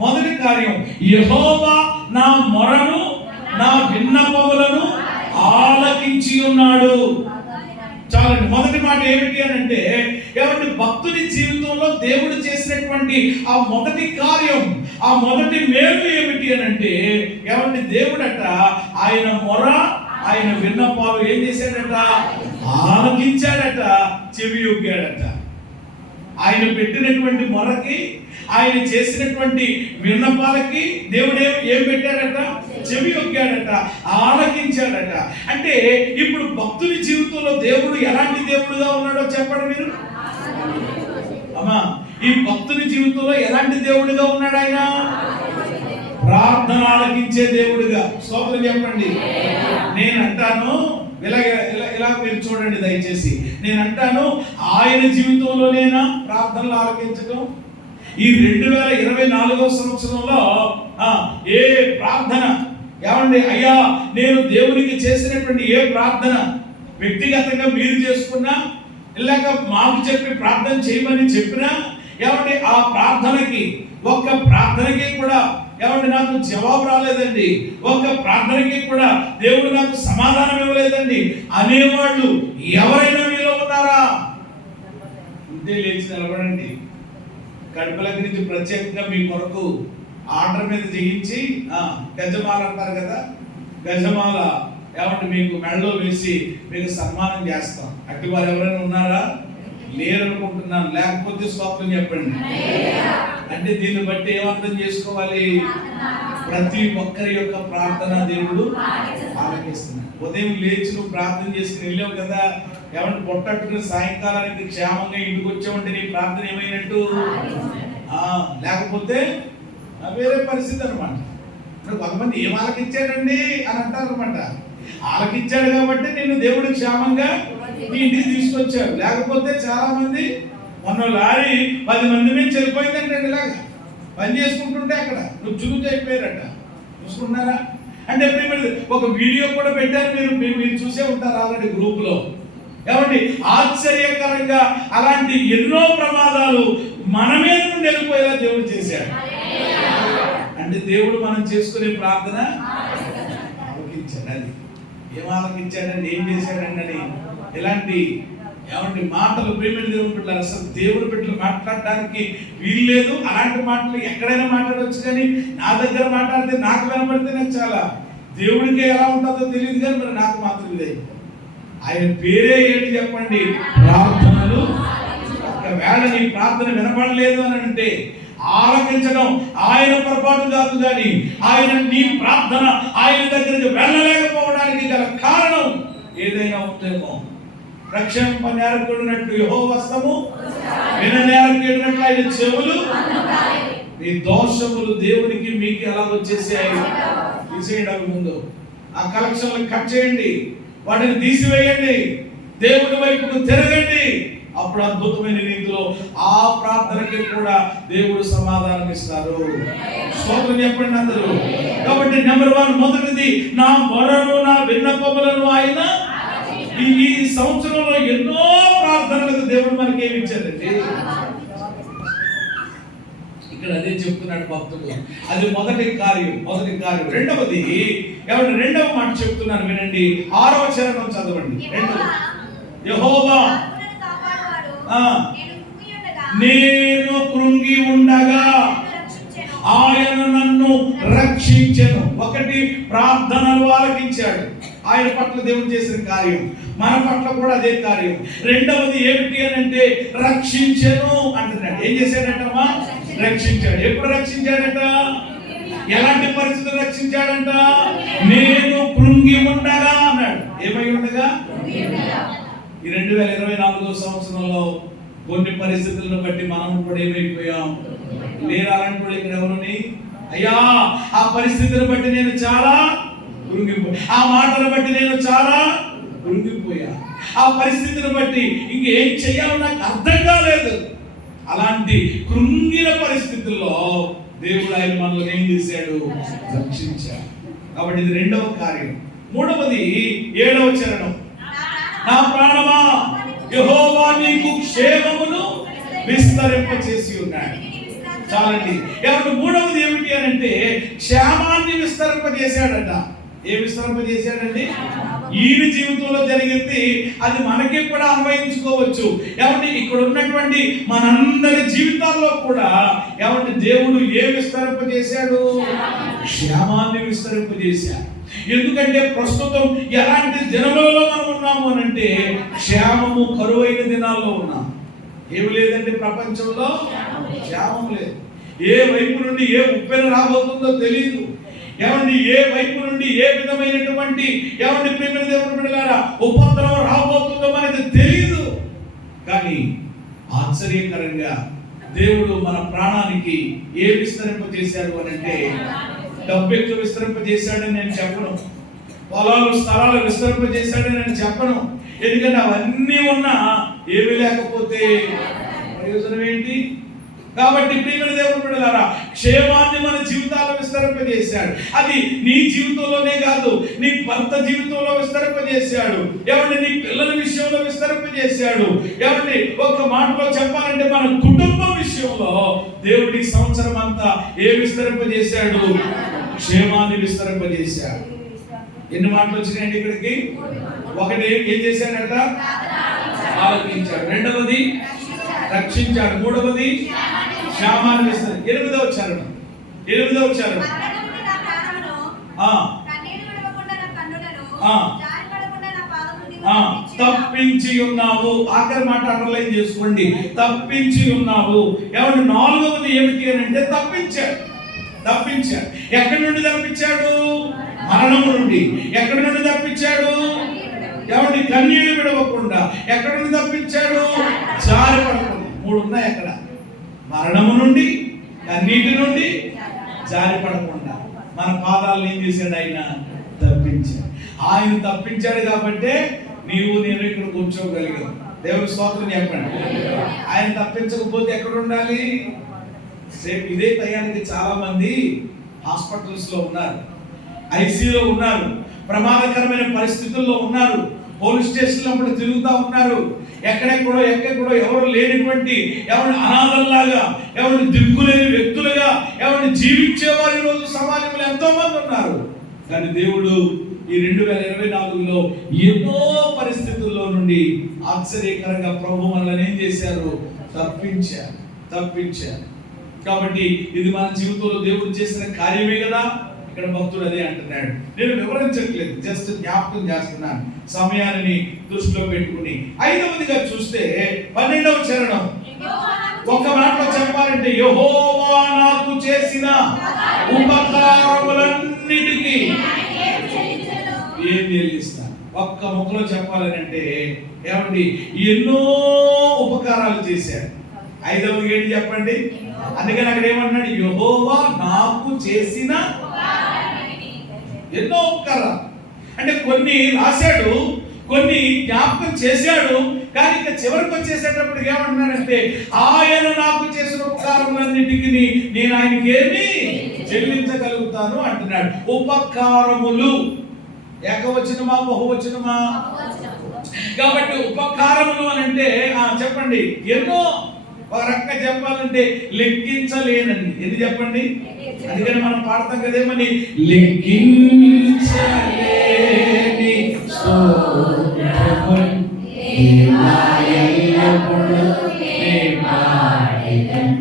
మొదటి కార్యం, యెహోవా నా మొరను నా విన్నపములను ఆలకించి ఉన్నాడు. చాలండి. మొదటి మాట ఏమిటి అని అంటే, భక్తుని జీవితంలో దేవుడు చేసినటువంటి ఆ మొదటి కార్యం, ఆ మొదటి మేలు ఏమిటి అని అంటే, దేవుడట ఆయన మొర, ఆయన విన్నపాలు ఏం చేశాడట? ఆలకించాడట, చెవి యొగ్గాడట. ఆయన పెట్టినటువంటి మొరకి, ఆయన చేసినటువంటి విన్నపాలకి దేవుడు ఏం పెట్టాడట? చెవి యొగ్గాడట, ఆలకించాడట. అంటే ఇప్పుడు భక్తుని జీవితంలో దేవుడు ఎలాంటి దేవుడుగా ఉన్నాడో చెప్పండి మీరు. అమ్మా, ఈ భక్తుని జీవితంలో ఎలాంటి దేవుడుగా ఉన్నాడు? ఆయన ప్రార్థన ఆలకించే దేవుడుగా. స్తోత్రం చెప్పండి. నేను అంటాను, ఇలా మీరు చూడండి దయచేసి, నేను అంటాను, ఆయన జీవితంలోనేనా ప్రార్థనలు ఆలకించడం? ఈ 2024వ సంవత్సరంలో ఏ ప్రార్థన, అయ్యా నేను దేవునికి చేసినటువంటి ఏ ప్రార్థన వ్యక్తిగతంగా మీరు చేసుకున్నా, ఇలాగ మాకు చెప్పి ప్రార్థన చేయమని చెప్పినా, ఆ ప్రార్థనకి, ఒక్క ప్రార్థనకి కూడా నాకు జవాబు రాలేదండి, ఒక్క ప్రార్థనకి కూడా దేవుడు నాకు సమాధానం ఇవ్వలేదండి అనేవాళ్ళు ఎవరైనా మీలో ఉన్నారా? ఉద్దే లేచి నిలబడండి. కడుపుల గురించి ప్రత్యేకంగా మీ కొరకు ఆర్డర్ మీద చేయించి గజమాల అంటారు కదా, గజమాల మీకు మెడలో వేసి మీకు సన్మానం చేస్తాం. అట్టి వారు ఎవరైనా ఉన్నారా? లేరనుకుంటున్నాను. లేకపోతే స్తోత్రం చెప్పండి. అంటే దీన్ని బట్టి ఏమర్థం చేసుకోవాలి? ప్రతి ఒక్కరి యొక్క ప్రార్థన దేవుడు ఆలకిస్తున్నాడు. ఉదయం లేచి నువ్వు ప్రార్థన చేసుకుని వెళ్ళావు కదా, పొట్టట్టుకుని సాయంకాలానికి క్షేమంగా ఇంటికి వచ్చావంటే నీ ప్రార్థన ఏమైనట్టు? లేకపోతే వేరే పరిస్థితి అనమాట. ఇప్పుడు కొంతమంది ఏం ఆలకించాడండి అని అంటారు అనమాట. ఆలకించాడు కాబట్టి నేను దేవుడు క్షేమంగా నీ ఇంటికి తీసుకొచ్చాడు. లేకపోతే చాలా మంది, మొన్న లారీ 10 మంది మీద చనిపోయిందంటే ఇలాగా పని చేసుకుంటుంటే అక్కడ నువ్వు చూసి అయిపోయారట. చూసుకుంటున్నారా? అంటే ఒక వీడియో కూడా పెట్టారు, మీరు చూసే ఉంటారు ఆల్రెడీ గ్రూప్ లో. ఆశ్చర్యకరంగా అలాంటి ఎన్నో ప్రమాదాలు మన మీద నుండి వెళ్ళిపోయేలా దేవుడు చేశాడు. అంటే దేవుడు మనం చేసుకునే ప్రార్థన ఆలకించాడు. అది ఏం ఆలకించాడండి, ఏం చేశాడండి అని ఇలాంటి ఏమంటే మాటలు ప్రేమిని దేవుని బిడ్డలు అసలు దేవుని బిడ్డలు మాట్లాడడానికి వీల్లేదు. అలాంటి మాటలు ఎక్కడైనా మాట్లాడవచ్చు, కానీ నా దగ్గర మాట్లాడితే నాకు వినపడితే నాకు చాలా, దేవుడికి ఎలా ఉంటుందో తెలియదు కానీ మరి నాకు మాత్రం ఇదే. ఆయన పేరే ఏంటి చెప్పండి? ప్రార్థనలు. ఒకవేళ నీ ప్రార్థన వినపడలేదు అని అంటే ఆలకించడం ఆయన పొరపాటు కాదు, కానీ ఆయన నీ ప్రార్థన ఆయన దగ్గరికి వెళ్ళలేకపోవడానికి గల కారణం ఏదైనా ఉందేమో. రక్షణ నేరకుడినట్టు యెహోవా హస్తము, విననేరకుడినట్లు ఆయన చెవులు. మీ దోషములు దేవునికి మీకు ఎలా వచ్చేసాయి? తీసేయడానికి ముందు ఆ కలెక్షన్లు కట్ చేయండి, వాటిని తీసివేయండి, దేవుని వైపుకు తిరగండి. అప్పుడు అద్భుతమైన రీతిలో ఆ ప్రార్థనకి కూడా దేవుడు సమాధానం ఇస్తారు. స్తోత్రం చెప్పండి అందరూ. కాబట్టి నెంబర్ 1 మొదటిది, నా మొరను నా విన్నపములను ఆయన. ఈ సంవత్సరంలో ఎన్నో ప్రార్థనలకు దేవుడు మనకి ఏమి ఇచ్చారండి? ఇక్కడ అదే చెప్తున్నాడు భక్తుడు. అది మొదటి కార్యం. రెండవది ఎవరు? రెండవ మాట చెప్తున్నాను వినండి. 6వ చరణం చదవండి. యెహోవా నేను కృంగి ఉండగా ఆయన నన్ను రక్షించెను. ఒకటి, ప్రార్థనలు ఆలకించాడు. ఆయన పట్ల దేవుడు చేసిన కార్యం మన పట్ల కూడా అదే కార్యం. రెండవది ఏమిటి అని అంటే రక్షించెను అంటున్నాడు. ఏం చేశాడటమ్మా? రక్షించాడు. ఎప్పుడు రక్షించాడట? ఎలాంటి పరిస్థితులు రక్షించాడంట? నేను కృంగి ఉండగా అన్నాడు. ఏమై ఉండగా? ఈ 2024 సంవత్సరంలో కొన్ని పరిస్థితులను బట్టి మనం కూడా ఏమైపోయాం? లేరు అలాంటి కూడా ఇక్కడ ఎవరుని? అయ్యా ఆ పరిస్థితులను బట్టి నేను చాలా కృంగిపోయా, ఆ మాటను బట్టి నేను చాలా కృంగిపోయా, ఆ పరిస్థితిని బట్టి ఇంకేం చెయ్యాలో నాకు అర్థం కాలేదు. అలాంటి కృంగిన పరిస్థితుల్లో దేవుడు ఆయన మనల్ని ఏం చేశాడు? రక్షించాడు. కాబట్టి ఇది రెండవ కార్యం. మూడవది 7వ చరణం, నా ప్రాణమా యెహోవా నీకు క్షేమమును విస్తరింపచేసి ఉన్నాడు. చాలండి. ఎవరు? మూడవది ఏమిటి అని అంటే క్షేమాన్ని విస్తరింపజేశాడట. ఏ విస్తరింపజేశాడండి? ఈయన జీవితంలో జరిగింది అది మనకి కూడా అన్వయించుకోవచ్చు. ఏమంటే ఇక్కడ ఉన్నటువంటి మనందరి జీవితాల్లో కూడా ఏమంటే దేవుడు ఏ విస్తరింపజేశాడు? క్షేమాన్ని విస్తరింపజేశాడు. ఎందుకంటే ప్రస్తుతం ఎలాంటి దినములలో మనం ఉన్నాము అని అంటే క్షేమము కరువైన దినాల్లో ఉన్నాం. ఏమి లేదండి ప్రపంచంలో? క్షేమం లేదు. ఏ వైపు నుండి ఏ ఉప్పెన రాబోతుందో తెలియదు. ఏమండి ఏ వైపు నుండి ఏ విధమైనటువంటి ఏమండి ప్రేమ దేవుని బిడ్డలారా ఉపద్రవం రాబోతుందో మనకి తెలియదు. కానీ ఆశ్చర్యకరంగా దేవుడు మన ప్రాణానికి ఏ విస్తరింపజేశాడు అని అంటే డబ్బెక్కు విస్తరింపజేశాడని నేను చెప్పను, పొలాలు స్థలాలు విస్తరింపజేశాడని నేను చెప్పను. ఎందుకంటే అవన్నీ ఉన్నా ఏమీ లేకపోతే ప్రయోజనం ఏంటి? కాబట్టి ప్రియమైన దేవుని బిడ్డలారా క్షేమాన్ని మన జీవితాల్లో విస్తరింపజేశాడు. అది నీ జీవితంలోనే కాదు, నీ భర్త జీవితంలో విస్తరింపజేశాడు. ఎవరిని నీ పిల్లల విషయంలో విస్తరింపజేశాడు. ఎవరిని ఒక మాటలో చెప్పాలంటే మన కుటుంబం విషయంలో దేవుడి సంవత్సరం అంతా ఏ విస్తరింపజేశాడు? క్షేమాన్ని విస్తరింపజేశాడు. ఎన్ని మాటలు వచ్చినాయండి ఇక్కడికి? ఒకటి ఏం చేశాడట? ఆలోచించాడు. రెండవది రక్షించాడు. మూడవది క్షేమాన్ని విస్తరించాడు. 8వ చరణం తప్పించి ఉన్నావు. ఆఖరి మాట అండర్లైన్ చేసుకోండి. తప్పించి ఉన్నావు. ఎవరు? 4వది ఏమిటి అని అంటే తప్పించాడు. ఎక్కడి నుండి తప్పించాడు? మరణము నుండి. ఎక్కడి నుండి తప్పించాడు? ఎవరిని? కన్నీళ్లు విడవకుండా. ఎక్కడి నుండి తప్పించాడు? జారిపడకుండా. 3 ఉన్నాయి అక్కడ. మరణము నుండి, కన్నీటి నుండి, జారిపడకుండా మన పాదాలను ఏం చేశాడు? ఆయన తప్పించాడు. ఆయన తప్పించాడు కాబట్టే నీవు నేను ఇక్కడ కూర్చోగలిగావు. దేవుని స్తోత్రం చెప్పండి. ఆయన తప్పించకపోతే ఎక్కడ ఉండాలి? సేపు ఇదే టయానికి చాలా మంది హాస్పిటల్స్ లో ఉన్నారు, ఐసీయూలో ఉన్నారు, ప్రమాదకరమైన పరిస్థితుల్లో ఉన్నారు, పోలీస్ స్టేషన్లో అప్పుడు తిరుగుతూ ఉన్నారు. ఎక్కడెక్కడో ఎవరు లేనిటువంటి ఎవరిని అనాథల్లాగా, ఎవరిని దిక్కులేని వ్యక్తులుగా, ఎవరిని జీవించేవారు ఈరోజు సమాజంలో ఎంతో మంది ఉన్నారు. కానీ దేవుడు ఈ 2024లో ఎన్నో పరిస్థితుల్లో నుండి ఆశ్చర్యకరంగా ప్రభు మనల్ని ఏం చేశారు? తప్పించారు. కాబట్టి ఇది మన జీవితంలో దేవుడు చేసిన కార్యమే కదా. ఇక్కడ భక్తుడు అదే అంటున్నాడు. నేను వివరించట్లేదు, జస్ట్ జ్ఞాపకం చేస్తున్నాను సమయాన్ని దృష్టిలో పెట్టుకుని. 5వదిగా చూస్తే 12వ చరణం, ఒక మాటలో చెప్పాలంటే యెహోవా నాకు చేసిన ఉపకారములన్నిటికీ ఏం చెల్లిస్తా. ఒక్క ముక్కలో చెప్పాలని అంటే ఏమండి, ఎన్నో ఉపకారాలు చేశాడు. 5వది ఏంటి చెప్పండి? అందుకని అక్కడ ఏమన్నాడు? యెహోవా నాకు చేసిన ఎన్నో ఉపకారాలు. అంటే కొన్ని రాశాడు, కొన్ని జ్ఞాపకం చేశాడు. కానీ ఇక చివరికి వచ్చేసేటప్పటికి ఏమంటున్నాడంటే ఆయన నాకు చేసిన ఉపకారములన్నిటికీ నేను ఆయనకి ఏమి చెల్లించగలుగుతాను అంటున్నాడు. ఉపకారములు ఏకవచనమా బహువచనమా? కాబట్టి ఉపకారములు అని అంటే చెప్పండి, ఎన్నో. ఒక రకంగా చెప్పాలంటే లెక్కించలేనండి. ఎన్ని చెప్పండి? అందుకని మనం పాడతాం కదేమని, లెక్కించలేని స్తోత్రములు దేవా ఎల్లప్పుడూ నే పాడెదన్.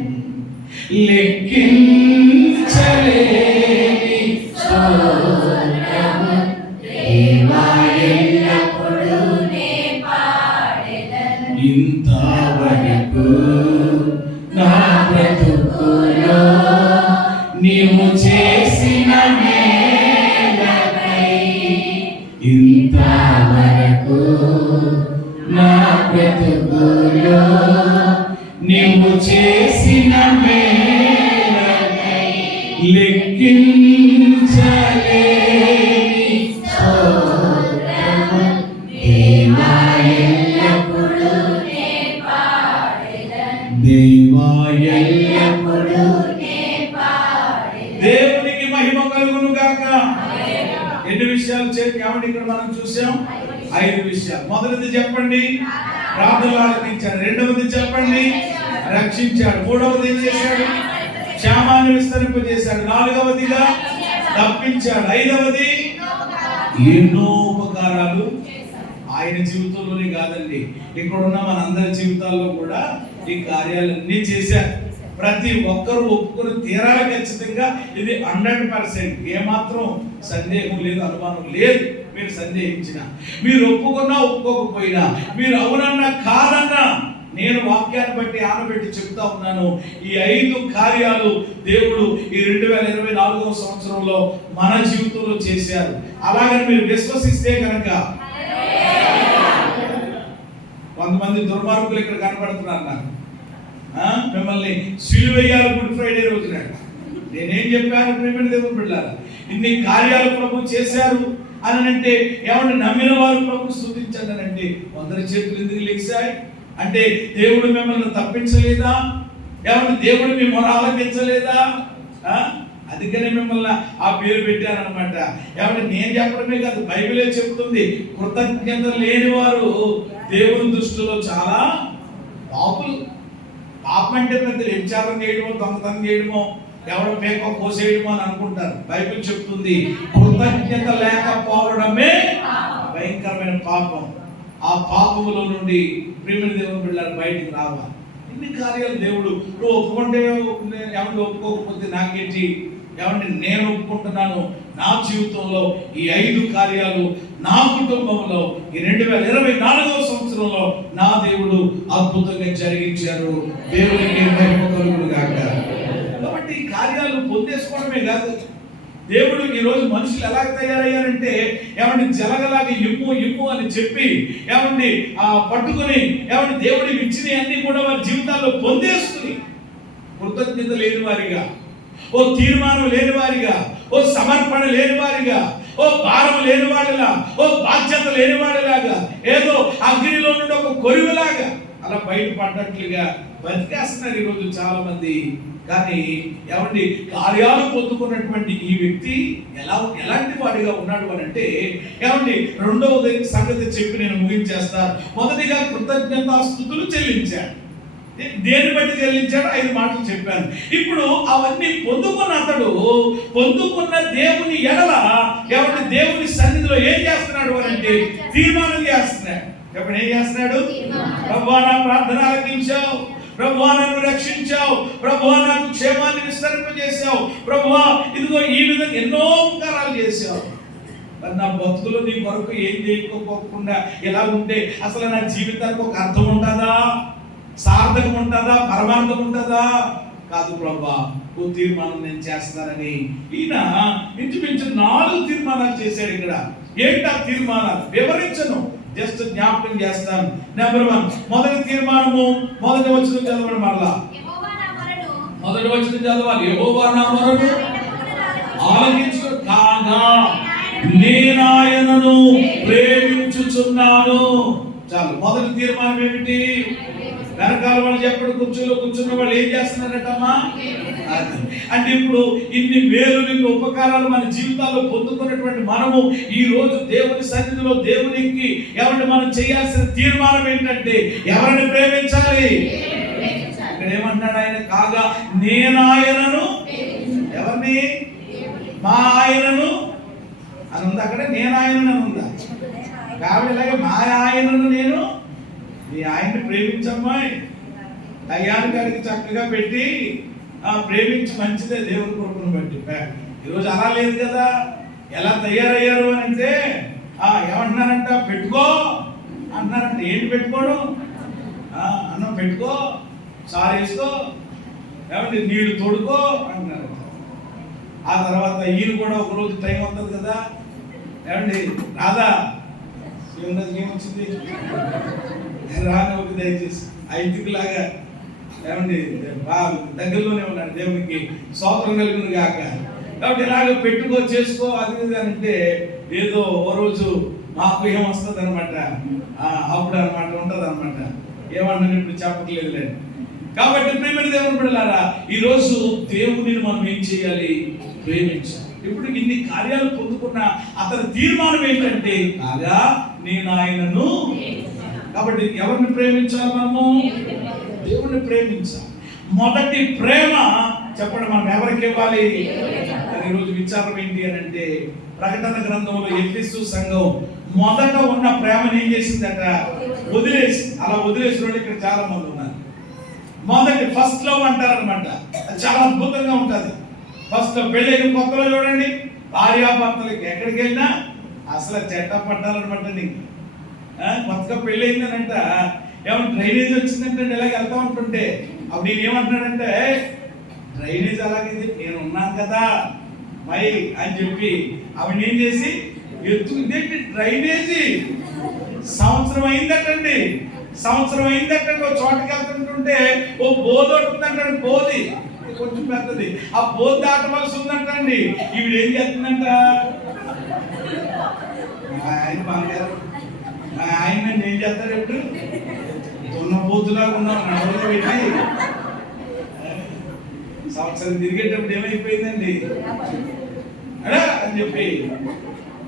లెక్కించలేని స్తోత్రములు దేవా ఎల్లప్పుడూ నే పాడెదన్. ఇంతవరకు నా బ్రతుకులో నీవు చేసిన మేలకై, ఇంతవరకు నా బ్రతుకులో నీవు చేసిన మేలకై లెక్కించలేని స్తోత్రములు దేవా ఎల్లప్పుడూ నే పాడెదన్. దేవా ఎల్లప్పుడూ నే పాడెదన్. దేవునికి మహిమ కలుగును గాక. ఎన్ని విషయాలు కాబట్టి ఇక్కడ మనం చూసాం? 5 విషయాలు. మొదటిది చెప్పండి, ప్రార్థనలు ఆలకించాడు. 2వది చెప్పండి, రక్షించాడు. 3వది ఏం చేశాడు? క్షేమాన్ని విస్తరింపజేశాడు. 4వదిగా తప్పించాడు. 5వది ఎన్నో ఉపకారాలు ఆయన జీవితంలోనే కాదండి, ఇక్కడున్న మనందరి జీవితాల్లో కూడా ఈ కార్యాలన్నీ చేశారు. ప్రతి ఒక్కరూ ఒప్పుకొని తీరాలి ఖచ్చితంగా. ఇది 100%, ఏమాత్రం సందేహం లేదు, అనుమానం లేదు. మీరు సందేహించిన, మీరు ఒప్పుకున్నా ఒప్పుకోకపోయినా, మీరు అవునన్నా కాదన్నా, నేను వాక్యాన్ని బట్టి ఆనబెట్టి చెప్తా ఉన్నాను, ఈ 5 కార్యాలు దేవుడు ఈ 2024వ సంవత్సరంలో మన జీవితంలో చేశారు. అలాగని మీరు విశ్వసిస్తే కనుక, కొంతమంది దుర్మార్గులు ఇక్కడ కనపడుతున్నారు నాకు, మిమ్మల్ని సిలువేయాలి గుడ్ ఫ్రైడే రోజున. నేనేం చెప్పాను? ప్రియమైన దేవుని బిడ్డలారా, ఇన్ని కార్యాలు ప్రభు చేశారు అని అంటే ఏమంటే నమ్మిన వారు ప్రభు స్తుతించండి అని అంటే 100 చేతులు ఎందుకు లెగిశాయి అంటే దేవుడు మిమ్మల్ని తప్పించలేదా? ఏమంటే దేవుడు మిమ్మల్ని ఆలకించలేదా? అందుకనే మిమ్మల్ని ఆ పేరు పెట్టారనమాట. ఏమంటే నేను చెప్పడమే కాదు, బైబిలే చెప్తుంది, కృతజ్ఞత లేని వారు దేవుని దృష్టిలో చాలా పాపులు. పాపం అంటే పెద్ద వ్యభిచారం చేయడమో, దొంగతనం చేయడమో, ఎవడో పేకో కోసేయడమో అని అనుకుంటారు. బైబిల్ చెప్తుంది కృతజ్ఞత లేకపోవడమే భయంకరమైన పాపం. ఆ పాపములో నుండి ప్రియమైన దేవుని బిడ్డలు బయటికి రావాలి. ఇన్ని కార్యాలు దేవుడు, నువ్వు ఒప్పుకుంటే ఏమంటే, ఒప్పుకోకపోతే నాకేంటి, ఏమంటే నేను ఒప్పుకుంటున్నాను. నా జీవితంలో ఈ 5 కార్యాలు నా కుటుంబంలో ఈ 2024వ సంవత్సరంలో నా దేవుడు అద్భుతంగా జరిగించారు. దేవునికి మహిమ కలుగును గాక. కాబట్టి ఈ కార్యాలు పొందేసుకోవడమే కాదు, దేవుడు ఈరోజు మనుషులు ఎలా తయారయ్యారంటే ఏమంటే జలగలాగా ఇమ్ము అని చెప్పి ఏమండి పట్టుకుని ఏమంటే దేవుడి ఇచ్చిన అన్ని కూడా వారి జీవితాల్లో పొందేసుకుని కృతజ్ఞత లేని వారిగా, ఓ తీర్మానం లేని వారిగా, ఓ సమర్పణ లేని వారిగా, ఓ భారం లేని వాళ్ళలా, ఓ బాధ్యత లేని వాళ్ళలాగా, ఏదో అగ్నిలో నుండి ఒక కొరివిలాగా అలా బయటపడ్డట్లుగా బతికేస్తున్నారు ఈరోజు చాలా మంది. కానీ ఏమండి కార్యాలు పొందుకున్నటువంటి ఈ వ్యక్తి ఎలాంటి వాడిగా ఉన్నాడు అని అంటే ఏమండి 2వ సంగతి చెప్పి నేను ముగించేస్తాను. మొదటిగా కృతజ్ఞతాస్తుతులు చెల్లించాడు. దేని బట్టి చెల్లించాడో 5 మాటలు చెప్పాను. ఇప్పుడు అవన్నీ పొందుకున్న దేవుని ఎడల ఎవరి దేవుని సన్నిధిలో ఏం చేస్తున్నాడు అంటే తీర్మానం చేస్తున్నాడు. ఎప్పుడు ఏం చేస్తున్నాడు? ప్రభువా నా ప్రార్థన ఆలకించావు, ప్రభువా నన్ను రక్షించావు, ప్రభువా నాకు క్షేమాన్ని విస్తరింపజేశావు, ప్రభువా ఇదిగో ఈ విధంగా ఎన్నో ఉపకారాలు చేశావు. నా బతుకులో నీ కొరకు ఏం చేయకపోకుండా ఎలా ఉంటే అసలు నా జీవితానికి ఒక అర్థం ఉంటుందా, సార్థకం ఉంటుందా, పరమార్థం ఉంటుందా? కాదు ప్రభువా, ఓ తీర్మానం నేను చేస్తానని ఈయన ఇంచుమించు 4 తీర్మానాలు చేశాడు. ఇక్కడ ఏంటి ఆ తీర్మానాలు? వివరించను, జస్ట్ జ్ఞాపకం చేస్తాను. నెంబర్ 1 మొదటి తీర్మానము, మొదటి వచనం చదవండి. మరలా మొదటి వచనం చదవాలి. యెహోవా నా మొరను ఆలకించు కాగా నేను ఆయనను ప్రేమించుచున్నాను. చాలు. మొదటి తీర్మానం ఏమిటి? వెనకాల వాళ్ళు చెప్పడు, కూర్చున్న వాళ్ళు ఏం చేస్తున్నారటమ్మా? అంటే ఇప్పుడు ఇన్ని వేలు ఉపకారాలు మన జీవితాల్లో పొందుకున్నటువంటి మనము ఈ రోజు దేవుని సన్నిధిలో దేవునికి ఎవరిని మనం చేయాల్సిన తీర్మానం ఏంటంటే ఎవరిని ప్రేమించాలి? ఇక్కడ ఏమంటున్నాడు ఆయన? కాగా నేను ఆయనను, ఎవరిని? మా ఆయనను అని ఉంది అక్కడ. నేను ఆయనను అని ఉందా? కాబట్టి ఇలాగే మా ఆయనను నేను, నీ ఆయన్ని ప్రేమించమ్మాయి, దయ్యానికి అడిగి చక్కగా పెట్టి ప్రేమించి మంచిదే దేవుని కొడుకును బట్టి. ఈరోజు అలా లేదు కదా. ఎలా తయారయ్యారు అని అంటే ఏమంటున్నారంట? పెట్టుకో అంటున్నారంట. ఏంటి పెట్టుకోవడం? అన్నం పెట్టుకో, చారు వేసుకో, ఏమంటే నీళ్లు తోడుకో అంటున్నారు. ఆ తర్వాత ఈయన కూడా ఒకరోజు టైం అవుతుంది కదా, ఏమండి రాదా ఏమొచ్చింది రాని ఒక దయచేసి 5 లాగా ఏమండి దగ్గరలోనే ఉన్నాడు, దేవునికి స్తోత్రం కలుగును గాక. కాబట్టి ఇలాగ పెట్టుకో, చేసుకో, అది ఇది అంటే ఏదో ఓ రోజు మాకు ఏమొస్తుంది అనమాట, అప్పుడు అనమాట ఉంటుంది అనమాట. ఏమన్నా ఇప్పుడు చెప్పట్లేదు. కాబట్టి ప్రేమ దేవుని బిడ్డలారా, ఈరోజు దేవుని మనం ఏం చేయాలి? ప్రేమించాలి. ఇప్పుడు ఇన్ని కార్యాలు పొందుకున్న అతని తీర్మానం ఏంటంటే కాగా నేను ఆయనను. కాబట్టి ఎవరిని ప్రేమించాలి? మనము దేవుణ్ణి ప్రేమించాలి. మొదటి ప్రేమ చెప్పండి, మనం ఎవరికి ఇవ్వాలి? ఈరోజు విచారం ఏంటి అని అంటే ప్రకటన గ్రంథంలో ఎఫెసు సంఘం మొదట ఉన్న ప్రేమను ఏం చేసిందట? వదిలేసి. అలా వదిలేసిన వాళ్ళు ఇక్కడ చాలా మంది ఉన్నారు. మొదటి ఫస్ట్ లవ్ అంటారనమాట. చాలా అద్భుతంగా ఉంటుంది. ఫస్ట్ పెళ్ళైన కొత్తలో చూడండి, భార్యాభర్తలకి ఎక్కడికి వెళ్ళినా అసలు చెట్ట పట్టాలన్నమాట. నీకు కొత్తగా పెళ్ళయిందనంట, ఏమన్నా డ్రైనేజ్ వచ్చిందంటే ఇలాగ వెళ్తా ఉంటుంటే అప్పుడు నేను ఏమంటున్నాడంటే, డ్రైనేజ్ అలాగే నేను ఉన్నాను కదా మై అని చెప్పి ఆవిడ ఏం చేసి ఎత్తుకుంటే డ్రైనేజీ సంవత్సరం అయిందటండి. ఓ చోటకి వెళ్తుంటుంటే ఓ బోధోటి ఉందంటండి, బోధి కొంచెం పెద్దది, ఆ బోధి దాటవలసి ఉందంటండి. ఈవిడ ఏం చేస్తుందంట? ఆయన బంగారు ఆయన ఏం చేస్తారు? ఎప్పుడు దున్న బోతులాగా ఉన్నాం నడవలో పెట్టి సంవత్సరం తిరిగేటప్పుడు ఏమైపోయిందండి అడా అని చెప్పి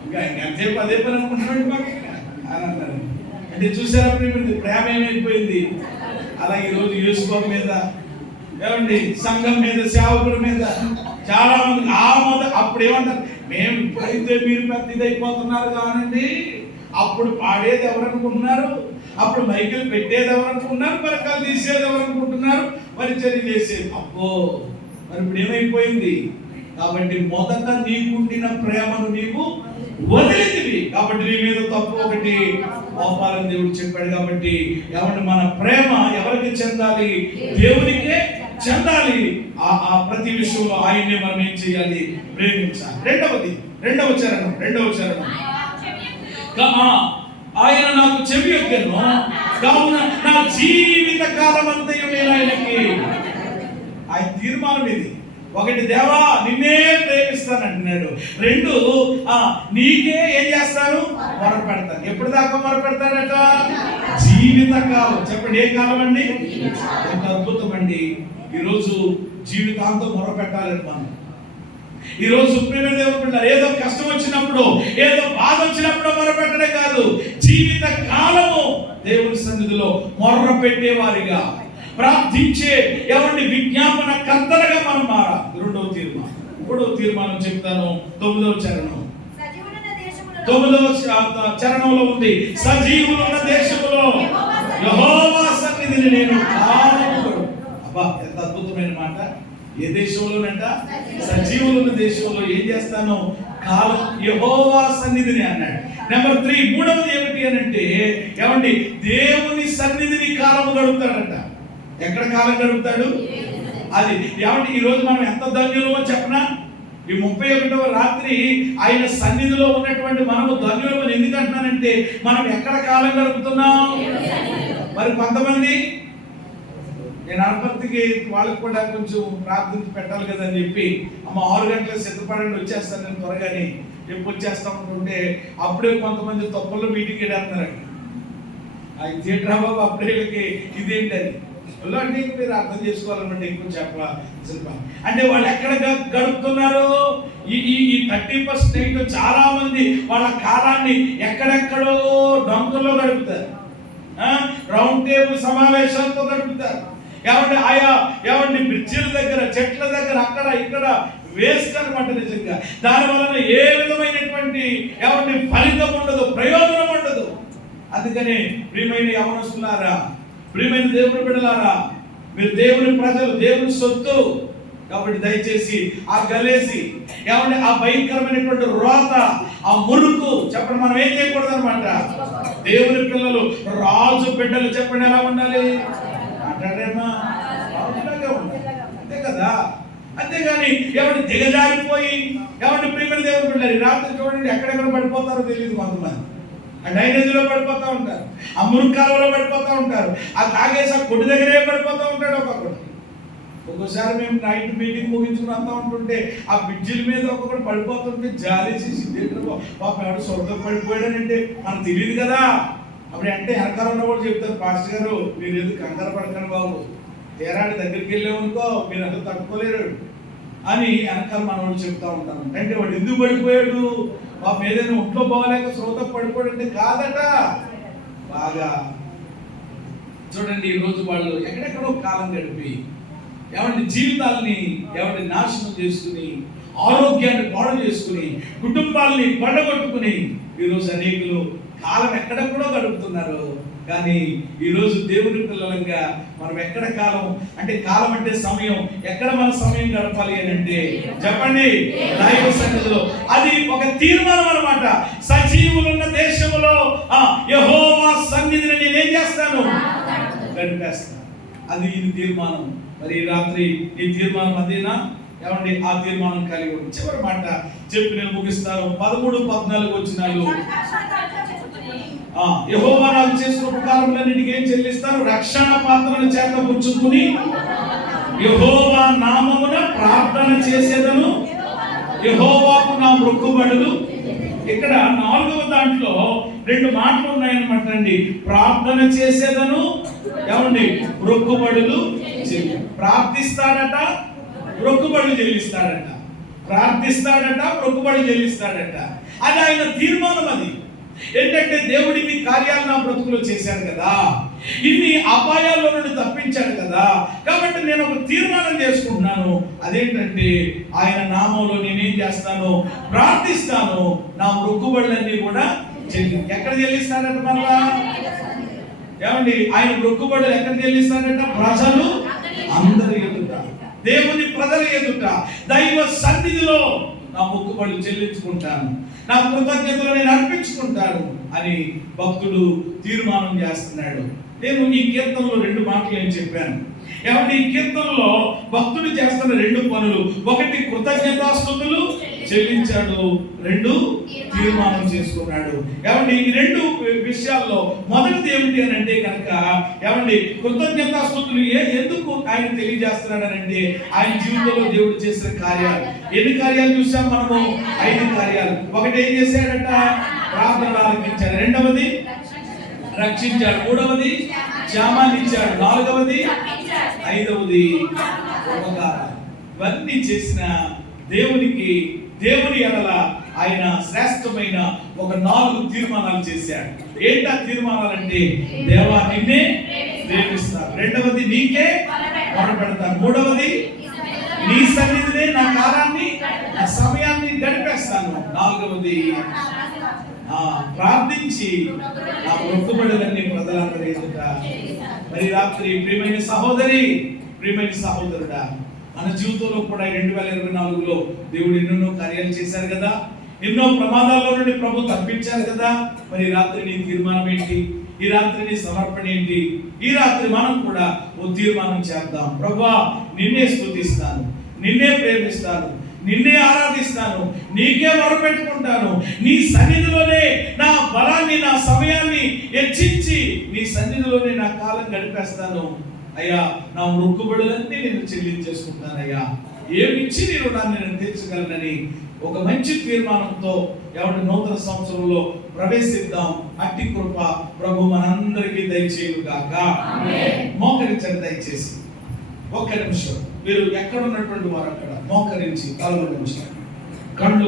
ఇంకా ఎంతసేపు అదే పని అనుకుంటున్నాడు మాకు అని అన్నారు. అంటే చూసారా ప్రేమ ఏమైపోయింది? అలాగే ఈరోజు యేసుబాబు మీద, ఏమండి సంఘం మీద, సేవకుల మీద చాలా మంది అప్పుడు ఏమంటారు? మేము ఇప్పుడైతే మీరు పెద్ద ఇదైపోతున్నారు కానండి, అప్పుడు పాడేది ఎవరనుకుంటున్నారు, అప్పుడు మైకులు పెట్టేది ఎవరనుకుంటున్నారు, పరకాలు తీసేది ఎవరనుకుంటున్నారు, పరిచర్య చేసేది. అబ్బో మరి ఇప్పుడు ఏమైపోయింది? కాబట్టి మొదట నీకుండిన ప్రేమను నీవు వదిలితివి. కాబట్టి నీ మీద తప్పు ఒకటి మోపాలని దేవుడు చెప్పాడు. కాబట్టి ఎవరి మన ప్రేమ ఎవరికి చెందాలి? దేవునికే చెందాలి. ఆ ప్రతి విషయంలో ఆయన్ని మనం ఏం చేయాలి? ప్రేమించాలి. రెండవ చరణం ఆయన నాకు చెవి యొక్కను కావున నా జీవిత కాలం అంతయు నేను ఆయనకి. ఆయన తీర్మానం ఇది. ఒకటి, దేవా నిన్నే ప్రేమిస్తానంటున్నాడు. 2, నీకే ఏం చేస్తాను? మొరపెడతాను. ఎప్పుడు దాకా మొరపెడతాడట? జీవిత కాలం. చెప్పండి, ఏ కాలం అండి? ఎంత అద్భుతం అండి. ఈరోజు జీవితాంతం మొరపెట్టాలండి మనం. ఈరోజు ప్రేమ దేవుడు ఏదో కష్టం వచ్చినప్పుడు, ఏదో బాధ వచ్చినప్పుడు మొరపెట్టడే కాదు, జీవిత కాలము దేవుని సన్నిధిలో మొర్ర పెట్టేవారిగా, ప్రార్థించే ఏమండి విజ్ఞాపన కర్తలుగా మనం మారాలి. రెండవ తీర్మానం. మూడవ తీర్మానం చెప్తాను. 9వ చరణం. 9వ చరణంలో ఉంది, సజీవులున్న దేశములో యెహోవా సన్నిధిని నేను కాలము. అబ్బా, ఎంత అద్భుతమైన మాట. ఏ దేశంలోనంట? సజీవులున్న దేశంలో ఏం చేస్తాను? కాలం, యెహోవా సన్నిధిని అన్నాడు. నెంబర్ 3, మూడవది ఏమిటి అని అంటే ఏమండి, దేవుని సన్నిధిని కాలము గడుపుతాడంట. ఎక్కడ కాలం గడుపుతాడు? అది ఏమండి, ఈ రోజు మనం ఎంత ధన్యులమో చెప్పనా? ఈ 31వ రాత్రి ఆయన సన్నిధిలో ఉన్నటువంటి మనము ధన్యులమని ఎందుకు అంటున్నానంటే, మనం ఎక్కడ కాలం గడుపుతున్నాం? మరి కొంతమంది, నేను అనపర్తికి వాళ్ళకి కూడా కొంచెం ప్రార్థించి పెట్టాలి కదా అని చెప్పి, అమ్మ 6 గంటలకు సిద్ధపడండి వచ్చేస్తాను నేను త్వరగాని, ఎప్పుడు వచ్చేస్తా ఉంటుంటే అప్పుడే కొంతమంది తొప్పల్లో మీటింగ్ వెళ్ళేస్తున్నారండి. అది థియేటర్ బాబు అప్పుడేళ్ళకి ఇదేంటని అంటే మీరు అర్థం చేసుకోవాలన్నమాట. ఇంకో చెప్పాలి అంటే వాళ్ళు ఎక్కడ గడుపుతున్నారు? ఈ 30% నైట్ చాలా మంది వాళ్ళ కాలాన్ని ఎక్కడెక్కడో డొంకల్లో గడుపుతారు, రౌండ్ టేబుల్ సమావేశాలతో గడుపుతారు. ఏమంటే ఆయా ఏమంటే బ్రిడ్జిల దగ్గర, చెట్ల దగ్గర, అక్కడ ఇక్కడ వేస్ట్ అనమాట నిజంగా. దాని వలన ఏ విధమైనటువంటి ఏమంటే ఫలితం ఉండదు, ప్రయోజనం ఉండదు. అందుకని ప్రియమైన యవనస్తులారా, ప్రియమైన దేవుని బిడ్డలారా, మీరు దేవుని ప్రజలు, దేవుని సొత్తు కాబట్టి దయచేసి ఆ గలేసి ఏమంటే ఆ భయంకరమైనటువంటి రోత, ఆ మురుకు చెప్పండి, మనం ఏం చేయకూడదు అనమాట. దేవుని పిల్లలు, రాజు బిడ్డలు చెప్పండి ఎలా ఉండాలి? మాట్లాడేమా ఉండాలి, అంతే కదా. అంతేగాని ఏమంటే దిగజారిపోయి ఏమంటే ప్రియమైన దేవుని బిడ్డలు రాత్రి చూడండి ఎక్కడెక్కడ పడిపోతారో తెలియదు. కొంతమంది ఆ డ్రైనేజీలో పడిపోతూ ఉంటారు, ఆ మురుకాలలో పడిపోతూ ఉంటారు, ఆ తాగేసి ఆ కొట్టు దగ్గరే పడిపోతూ ఉంటాడు ఒక్కొక్కడు. ఒక్కోసారి మేము నైట్ మీటింగ్ ముగించుకుని అంతా ఉంటుంటే ఆ బ్రిడ్జిల మీద ఒక్కొక్కడు పడిపోతుంటే జాలేసి సిద్ధేటో పాప ఎవడు సొంతం పడిపోయాడనంటే మనకు తెలియదు కదా. అప్పుడు అంటే వెనకాల ఉన్న కూడా చెప్తారు, పాస్టర్ గారు మీరు ఎందుకు కంగారు పడకండి బాబు, తేరాడి దగ్గరికి వెళ్ళామనుకో మీరు అసలు తట్టుకోలేరు అని వెనకాల మన వాళ్ళు చెప్తా ఉంటాను. అంటే వాడు ఎందుకు పడిపోయాడు? పాప ఏదైనా ఒంట్లో బాగలేక శ్రోత పడిపోయాడంటే కాదట. బాగా చూడండి, ఈరోజు వాళ్ళు ఎక్కడెక్కడో కాలం గడిపి ఏమంటే జీవితాలని ఏమంటే నాశనం చేసుకుని, ఆరోగ్యాన్ని పాడు చేసుకుని, కుటుంబాలని పడగొట్టుకుని ఈరోజు అనేకులు కాలం ఎక్కడెక్కడో గడుపుతున్నారు. కానీ ఈరోజు దేవుని పిల్లలంగా మనం ఎక్కడ కాలం అంటే, కాలం అంటే సమయం, ఎక్కడ మన సమయం గడపాలి అని అంటే చెప్పండి, దైవ సన్నిధిలో. అది ఒక తీర్మానం అన్నమాట. సజీవులున్న దేశంలో యెహోవా సన్నిధిని నేనేం చేస్తాను? గడిపేస్తాను. అది ఈ తీర్మానం. మరి ఈ రాత్రి ఈ తీర్మానం అదేనా? ఏమండి ఆ తీర్మానం కలిగి ఉంది. చివరి మాట చెప్పి నేను ముగిస్తాను. 13, 14 వచనాలు. యెహోవా నాకు చేసిన ఉపకారములన్నిటికీ ఏం చెల్లిస్తాను? రక్షణ పాత్రను చేత పుచ్చుకుని యెహోవా నామమున ప్రార్థన చేసేదను, యెహోవాకు నా మొక్కుబడులు. ఇక్కడ 4వ దాంట్లో 2 మాటలు ఉన్నాయన్నమాట అండి. ప్రార్థన చేసేదను, ఏమండి మొక్కుబడులు. ప్రార్థిస్తాడట, మొక్కుబడులు చెల్లిస్తాడట. ప్రార్థిస్తాడట, మొక్కుబడులు చెల్లిస్తాడట. అది ఆయన తీర్మానం. అది ఏంటంటే దేవుడు ఇన్ని కార్యాలు నా బ్రతుకులో చేశాడు కదా, ఇన్ని అపాయాల్లో నుండి తప్పించాడు కదా, కాబట్టి నేను ఒక తీర్మానం చేసుకుంటున్నాను. అదేంటంటే ఆయన నామంలో నేనేం చేస్తాను? ప్రార్థిస్తాను. నా మొక్కుబడులన్నీ కూడా ఎక్కడ చెల్లిస్తాడట? మళ్ళా ఏమండి ఆయన మొక్కుబడులు ఎక్కడ చెల్లిస్తాడట? ప్రజలు అందరి ఎదుట, దేవుని ప్రజల ఎదుట, దైవ సన్నిధిలో నా మొక్కుబడులు చెల్లించుకుంటాను, నా కృతజ్ఞతలు నేను అర్పించుకుంటాను అని భక్తుడు తీర్మానం చేస్తున్నాడు. నేను ఈ కీర్తనలో 2 మాటలు నేను చెప్పాను. ఏమంటే ఈ కీర్తనలో భక్తుడు చేస్తున్న 2 పనులు, ఒకటి కృతజ్ఞతాస్తుతులు చెల్లించాడు, 2 తీర్మానం చేసుకున్నాడు. ఏమంటే ఈ 2 విషయాల్లో మొదటిది ఏమిటి అని అంటే కనుక ఏమండి కృతజ్ఞతాస్తుతులు ఎందుకు ఆయన తెలియజేస్తున్నాడు అని అంటే ఆయన జీవితంలో దేవుడు చేసిన కార్యాలు. ఎన్ని కార్యాలు చూసాం మనము? 5 కార్యాలు. ఒకటి ఏం చేశాడట? ప్రార్థన ఆలకించాడు. 2వది రక్షించాడు. 3వది క్షేమాన్ని ఇచ్చాడు. 4వది 5వది ఉపకారం. ఇవన్నీ చేసిన దేవుని ఎడల ఆయన శ్రేష్టమైన ఒక 4 తీర్మానాలు చేశాడు. ఏంటా తీర్మానాలంటే, దేవా నిన్నే ప్రేమిస్తాను. రెండవది నీకే మొరపెడతాను. మూడవది నీ సన్నిధినే నా కాలాన్ని నా సమయాన్ని గడిపేస్తాను. నాలుగవది ప్రార్థించి నా మొక్కుబడులన్నీ ప్రజలందరి ఎదుట. మరి రాత్రి ప్రియమైన సహోదరి, ప్రియమైన సహోదరుడా, మన జీవితంలో కూడా 2024లో దేవుడు ఎన్నెన్నో కార్యాలు చేశారు కదా, ఎన్నో ప్రమాదాల్లో నుండి ప్రభు తప్పించారు కదా. మరి రాత్రి నీ తీర్మానం ఏంటి? ఈ రాత్రి నీ సమర్పణ ఏంటి? ఈ రాత్రి మనం కూడా ఓ తీర్మానం చేద్దాం. ప్రభువా, నిన్నే స్తుతిస్తాను, నిన్నే ప్రేమిస్తాను, నిన్నే ఆరాధిస్తాను, నీకే మొరపెట్టుకుంటాను. నీ సన్నిధిలోనే నా బలాన్ని, నా సమయాన్ని హెచ్చించి నీ సన్నిధిలోనే నా కాలం గడిపేస్తాను. అయ్యా, నా మొక్కుబడులన్నీ నేను చెల్లించేసుకుంటానయ్యా. ఏమిచ్చి నీ రుణాన్ని నేను తీర్చగలనని ఒక మంచి తీర్మానంతో ఎవరి నూతన సంవత్సరంలో ప్రవేశిద్దాం. అట్టి కృప ప్రభు మనందరికీ దయచేయుగాక. మోకరించండి దయచేసి ఒక్క నిమిషం. మీరు ఎక్కడ ఉన్నటువంటి వారు అక్కడ మోకరించి 4 నిమిషాలు కళ్ళు